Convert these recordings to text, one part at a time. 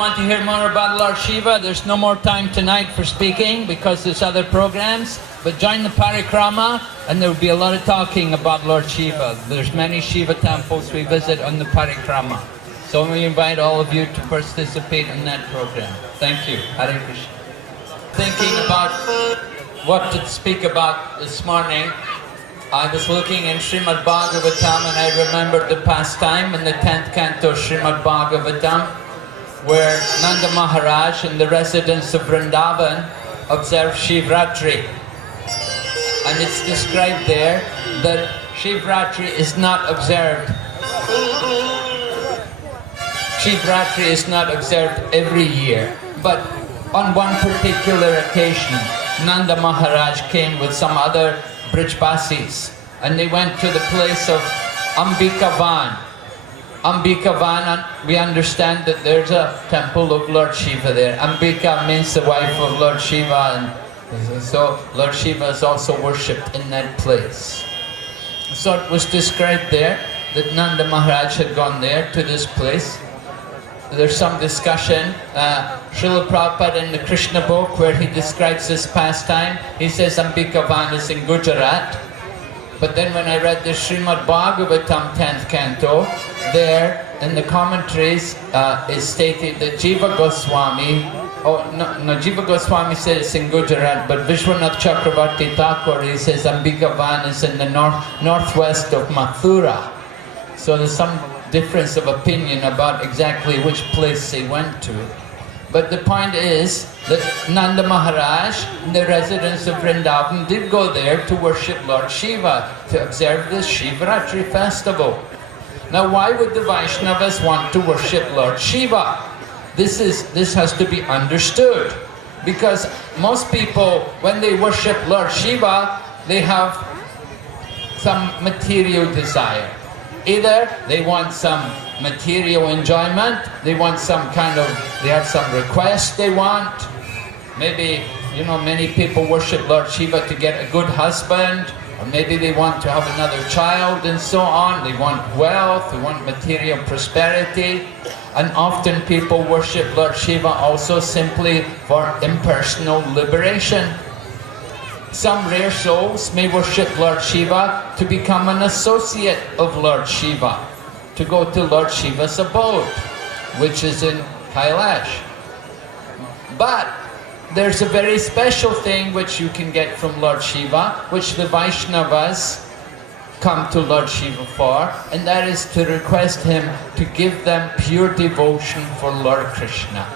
want to hear more about Lord Shiva, there's no more time tonight for speaking because there's other programs. But join the parikrama and there will be a lot of talking about Lord Shiva. There's many Shiva temples we visit on the parikrama. So we invite all of you to participate in that program. Thank you. Hare Krishna. Thinking about what to speak about this morning, I was looking in Srimad Bhagavatam and I remembered the pastime in the 10th canto Srimad Bhagavatam where Nanda Maharaj and the residents of Vrindavan observed Shivratri. And it's described there that Shivratri is not observed. Shivratri is not observed every year, but on one particular occasion, Nanda Maharaj came with some other Brijbasis and they went to the place of Ambikavan. Ambikavan, we understand that there's a temple of Lord Shiva there. Ambika means the wife of Lord Shiva, and so Lord Shiva is also worshipped in that place. So it was described there that Nanda Maharaj had gone there to this place. There's some discussion. Srila Prabhupada in the Krishna book where he describes this pastime, he says Ambikavan is in Gujarat. But then when I read the Srimad Bhagavatam 10th canto, there in the commentaries is stated that Jiva Goswami, Jiva Goswami says it's in Gujarat, but Vishwanath Chakravarti Thakur, he says Ambikavan is in the northwest of Mathura. So there's some difference of opinion about exactly which place they went to. But the point is that Nanda Maharaj, the residents of Vrindavan, did go there to worship Lord Shiva, to observe this Shivratri festival. Now why would the Vaishnavas want to worship Lord Shiva? This has to be understood. Because most people, when they worship Lord Shiva, they have some material desire. Either they want some material enjoyment, they want they have some request they want. Maybe, many people worship Lord Shiva to get a good husband, or maybe they want to have another child and so on. They want wealth, they want material prosperity. And often people worship Lord Shiva also simply for impersonal liberation. Some rare souls may worship Lord Shiva to become an associate of Lord Shiva, to go to Lord Shiva's abode, which is in Kailash. But there's a very special thing which you can get from Lord Shiva, which the Vaishnavas come to Lord Shiva for, and that is to request him to give them pure devotion for Lord Krishna.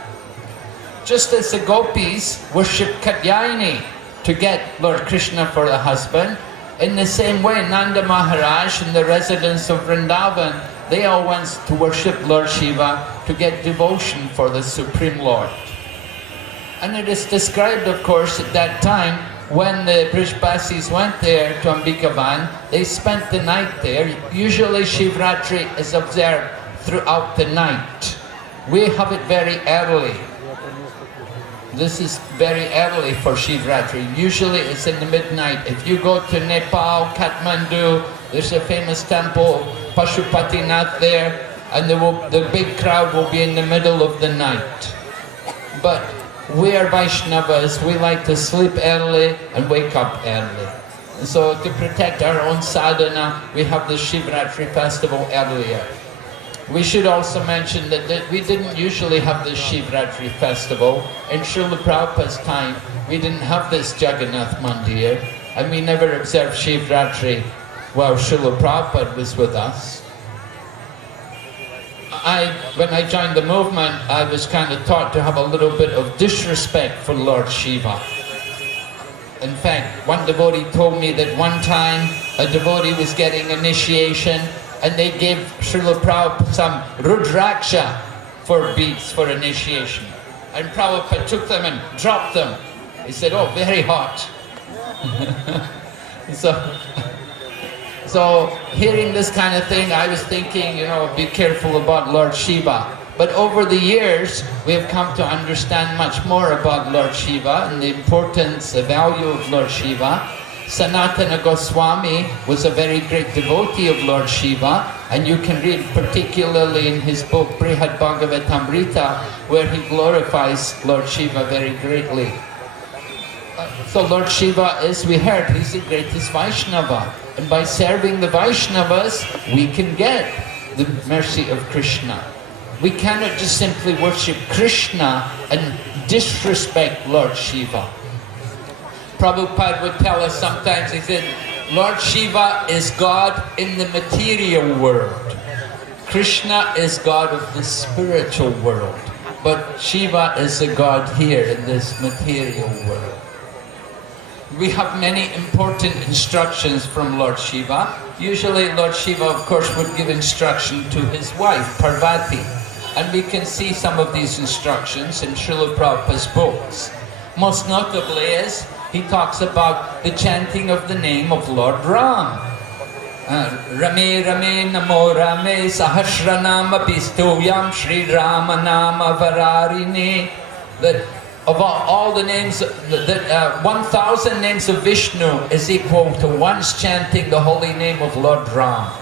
Just as the gopis worship Katyayani to get Lord Krishna for the husband, in the same way Nanda Maharaj and the residents of Vrindavan, they all went to worship Lord Shiva to get devotion for the Supreme Lord. And it is described, of course, at that time, when the Brijbasis went there to Ambikavan, they spent the night there. Usually Shivratri is observed throughout the night. We have it very early. This is very early for Shivratri. Usually it's in the midnight. If you go to Nepal, Kathmandu, there's a famous temple, Pashupatinath there, and the big crowd will be in the middle of the night. But we are Vaishnavas, we like to sleep early and wake up early. And so to protect our own sadhana, we have the Shivratri festival earlier. We should also mention that we didn't usually have this Shivratri festival. In Srila Prabhupada's time, we didn't have this Jagannath Mandir, and we never observed Shivratri while Srila Prabhupada was with us. When I joined the movement, I was kind of taught to have a little bit of disrespect for Lord Shiva. In fact, one devotee told me that one time a devotee was getting initiation and they gave Srila Prabhupada some Rudraksha for beads for initiation. And Prabhupada took them and dropped them. He said, oh, very hot. So hearing this kind of thing, I was thinking, be careful about Lord Shiva. But over the years, we have come to understand much more about Lord Shiva and the importance, the value of Lord Shiva. Sanatana Goswami was a very great devotee of Lord Shiva, and you can read particularly in his book Brihad Bhagavatamrita, where he glorifies Lord Shiva very greatly. So Lord Shiva, as we heard, he's the greatest Vaishnava, and by serving the Vaishnavas, we can get the mercy of Krishna. We cannot just simply worship Krishna and disrespect Lord Shiva. Prabhupada would tell us sometimes, he said, Lord Shiva is God in the material world. Krishna is God of the spiritual world. But Shiva is the God here in this material world. We have many important instructions from Lord Shiva. Usually Lord Shiva, of course, would give instruction to his wife, Parvati. And we can see some of these instructions in Srila Prabhupada's books. Most notably is, he talks about the chanting of the name of Lord Ram. Rame Rame Namo Rame Sahasranama Pistoyam Shri Rama Nama Vararine. That of all the names, 1,000 names of Vishnu is equal to once chanting the holy name of Lord Ram.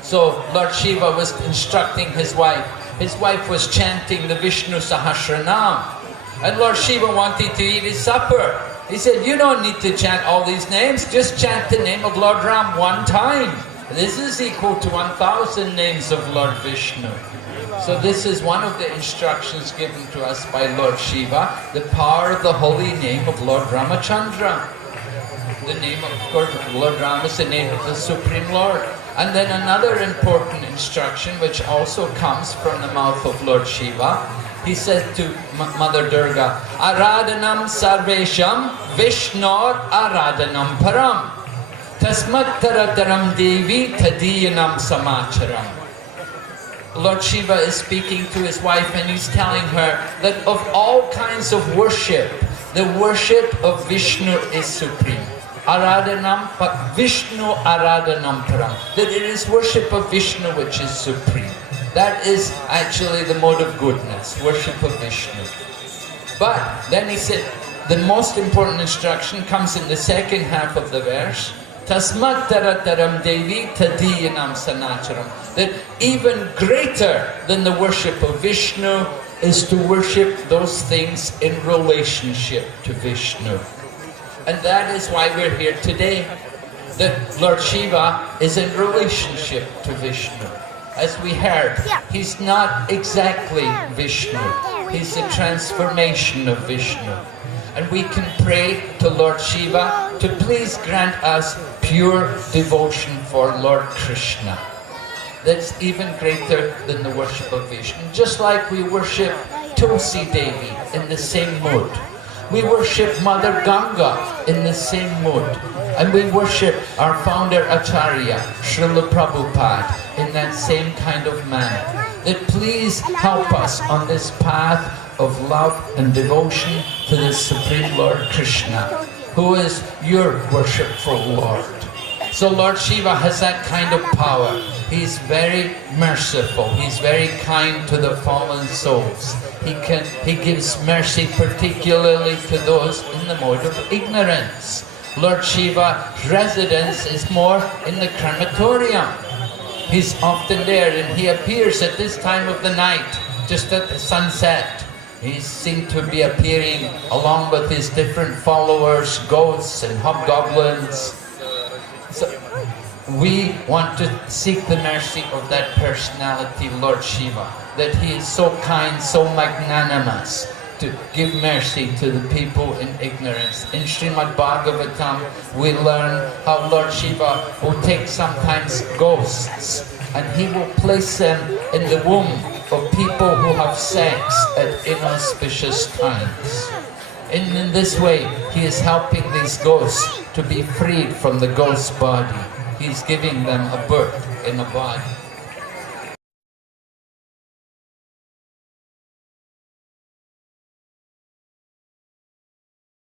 So Lord Shiva was instructing his wife. His wife was chanting the Vishnu Sahasranam. And Lord Shiva wanted to eat his supper. He said, you don't need to chant all these names, just chant the name of Lord Ram one time. This is equal to 1,000 names of Lord Vishnu. So this is one of the instructions given to us by Lord Shiva, the power of the holy name of Lord Ramachandra. The name of course, Lord Ram is the name of the Supreme Lord. And then another important instruction which also comes from the mouth of Lord Shiva, he said to Mother Durga, Aradhanam Sarvesham Vishnor Aradhanam Param Tasmat Tarataram Devi Tadiyanam Samacharam. Lord Shiva is speaking to his wife and he's telling her that of all kinds of worship, the worship of Vishnu is supreme. Aradhanam, but Vishnu Aradhanam Param. That it is worship of Vishnu which is supreme. That is actually the mode of goodness, worship of Vishnu. But then he said, the most important instruction comes in the second half of the verse. Tasmat tarataram devi tadiyanam sanacharam. That even greater than the worship of Vishnu is to worship those things in relationship to Vishnu. And that is why we're here today. That Lord Shiva is in relationship to Vishnu. As we heard, he's not exactly Vishnu. He's the transformation of Vishnu. And we can pray to Lord Shiva to please grant us pure devotion for Lord Krishna. That's even greater than the worship of Vishnu. Just like we worship Tulsi Devi in the same mood. We worship Mother Ganga in the same mood. And we worship our founder Acharya, Srila Prabhupada, in that same kind of manner. That please help us on this path of love and devotion to the Supreme Lord Krishna, who is your worshipful Lord. So Lord Shiva has that kind of power. He's very merciful. He's very kind to the fallen souls. He gives mercy particularly to those in the mode of ignorance. Lord Shiva's residence is more in the crematorium. He's often there and he appears at this time of the night, just at the sunset. He seemed to be appearing along with his different followers, ghosts and hobgoblins. So we want to seek the mercy of that personality, Lord Shiva, that he is so kind, so magnanimous, to give mercy to the people in ignorance. In Srimad Bhagavatam, we learn how Lord Shiva will take sometimes ghosts and he will place them in the womb of people who have sex at inauspicious times. And in this way, he is helping these ghosts to be freed from the ghost body. He's giving them a birth in a body.